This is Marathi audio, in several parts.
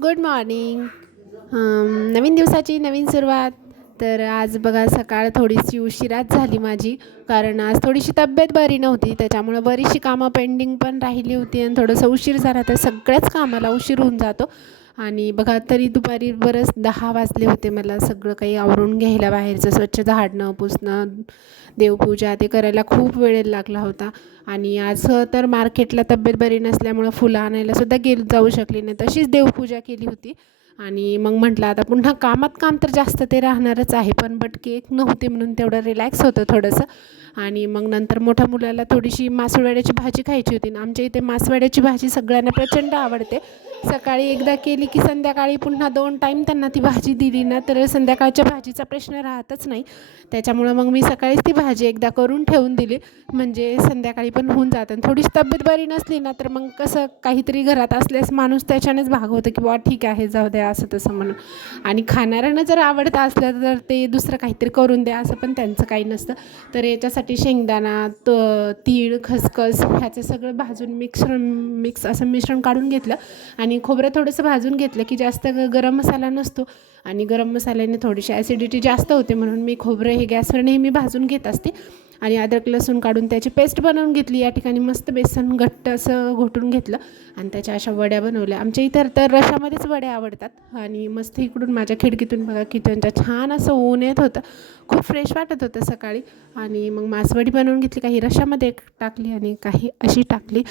गुड मॉर्निंग um, नवीन दिवसाची नवीन सुरुवात. तर आज बघा सकाळ थोडीशी उशिराच झाली माझी कारण आज थोडीशी तब्येत बरी नव्हती त्याच्यामुळं बरीचशी कामं पेंडिंग पण राहिली होती आणि थोडंसं उशीर झाला तर सगळ्याच कामाला उशीर होऊन जातो. आणि बघा तरी दुपारी बरंच दहा वाजले होते मला सगळं काही आवरून घ्यायला बाहेरचं स्वच्छ झाडणं पुसणं देवपूजा ते करायला खूप वेळ लागला होता. आणि आज तर मार्केटला तब्येत बरी नसल्यामुळं फुलं आणायला सुद्धा गेल जाऊ शकली नाही. तशीच देवपूजा केली होती. आणि मग म्हटलं आता पुन्हा कामात काम तर जास्त ते राहणारच आहे पण बट केक नव्हते म्हणून तेवढं रिलॅक्स होतं थोडंसं. आणि मग नंतर मोठ्या मुलाला थोडीशी मासवड्याची भाजी खायची होती आणि आमच्या इथे मासवड्याची भाजी सगळ्यांना प्रचंड आवडते. सकाळी एकदा केली की संध्याकाळी पुन्हा दोन टाईम त्यांना ती भाजी दिली ना तर संध्याकाळच्या भाजीचा प्रश्न राहतच नाही. त्याच्यामुळं मग मी सकाळीच ती भाजी एकदा करून ठेवून दिली. म्हणजे संध्याकाळी पण होऊन जातं. आणि थोडीशी तब्येत बरी नसली ना तर मग कसं काहीतरी घरात असल्यास माणूस त्याच्यानेच भागवतं की बुवा ठीक आहे जाऊ द्या असं तसं म्हणून. आणि खाणाऱ्यांना जर आवडत असलं तर ते दुसरं काहीतरी करून द्या असं पण त्यांचं काही नसतं. तर याच्यासाठी शेंगदाणा त तीळ खसखस ह्याचं सगळं भाजून मिक्सर मिक्स असं मिश्रण काढून घेतलं. आणि खोबरं थोडंसं भाजून घेतलं की जास्त गरम मसाला नसतो. आणि गरम मसाल्याने थोडीशी ॲसिडिटी जास्त होते म्हणून मी खोबरं हे गॅसवर नेहमी भाजून घेत असते. आणि अद्रक लसूण काढून त्याची पेस्ट बनवून घेतली. या ठिकाणी मस्त बेसन घट्ट असं घोटून घेतलं आणि त्याच्या अशा वड्या बनवल्या. आमच्या इतर तर रशामध्येच वड्या आवडतात. आणि मस्त इकडून माझ्या खिडकीतून बघा किचनच्या छान असं ऊन येत होतं. खूप फ्रेश वाटत होतं सकाळी. आणि मग मासवडी बनवून घेतली. काही रशामध्ये टाकली आणि काही अशी टाकली.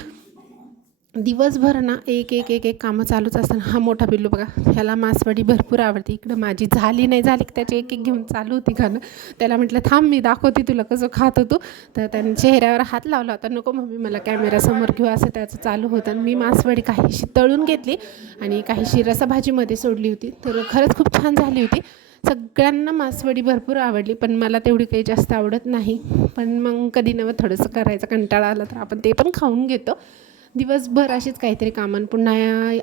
दिवसभर ना एक एक एक एक कामं चालूच असताना हा मोठा पिल्लू बघा ह्याला मासवडी भरपूर आवडते. इकडं माझी झाली नाही झाली की त्याची एक एक घेऊन चालू होती खाणं त्याला म्हटलं थांब मी दाखवते तुला कसं खात होतो तर त्याने चेहऱ्यावर हात लावला होता. नको मम्मी मला कॅमेरासमोर घेऊ. असं त्याचं चालू होतं. आणि मी मासवडी काहीशी तळून घेतली आणि काहीशी रसाभाजीमध्ये सोडली होती. तर खरंच खूप छान झाली होती. सगळ्यांना मासवडी भरपूर आवडली पण मला तेवढी काही जास्त आवडत नाही. पण मग कधी नवं थोडंसं करायचं कंटाळा आला तर आपण ते पण खाऊन घेतो. दिवसभर अशीच काहीतरी कामं पुन्हा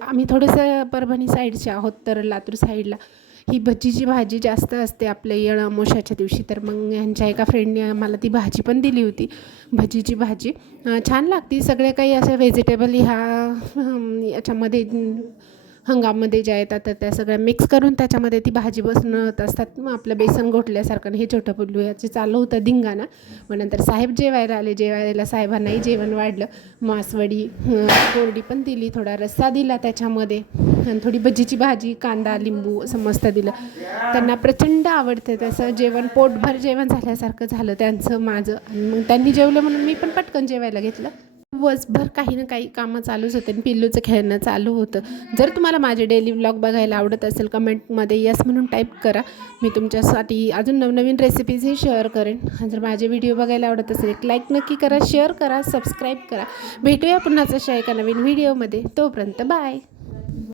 आम्ही थोडंसं परभणी साईडचे आहोत तर लातूर साईडला. ही भजीची भाजी जास्त असते आपल्या येळ अमोशाच्या दिवशी तर मग ह्यांच्या एका फ्रेंडने आम्हाला ती भाजी पण दिली होती भजीची भाजी. छान लागते. सगळे काही असं व्हेजिटेबल ह्या याच्यामध्ये हंगाममध्ये ज्या येतात तर त्या सगळ्या मिक्स करून त्याच्यामध्ये ती भाजी बनवत असतात. मग आपलं बेसन घोटल्यासारखं हे छोटं पुल्लू याचे चालू होतं धिंगाणा. मग नंतर साहेब जेवायला आले. जेवायला साहेबांनाही जेवण वाढलं. मासवडी कोरडी पण दिली. थोडा रस्सा दिला त्याच्यामध्ये. आणि थोडी भजीची भाजी कांदा लिंबू असं मस्त दिलं. त्यांना प्रचंड आवडतं. तसं जेवण पोटभर जेवण झाल्यासारखं झालं त्यांचं माझं. आणि मग त्यांनी जेवलं म्हणून मी पण पटकन जेवायला घेतलं. दिवसभर काही ना काही कामं चालूच होते. आणि पिल्लूचं खेळणं चालू होतं. जर तुम्हाला माझे डेली व्लॉग बघायला आवडत असेल कमेंटमध्ये यस म्हणून टाईप करा. मी तुमच्यासाठी अजून नवनवीन रेसिपीजही शेअर करेन. जर माझे व्हिडिओ बघायला आवडत असेल एक लाईक नक्की करा शेअर करा सबस्क्राईब करा. भेटूया पुन्हाच अशा एका नवीन व्हिडिओमध्ये तोपर्यंत बाय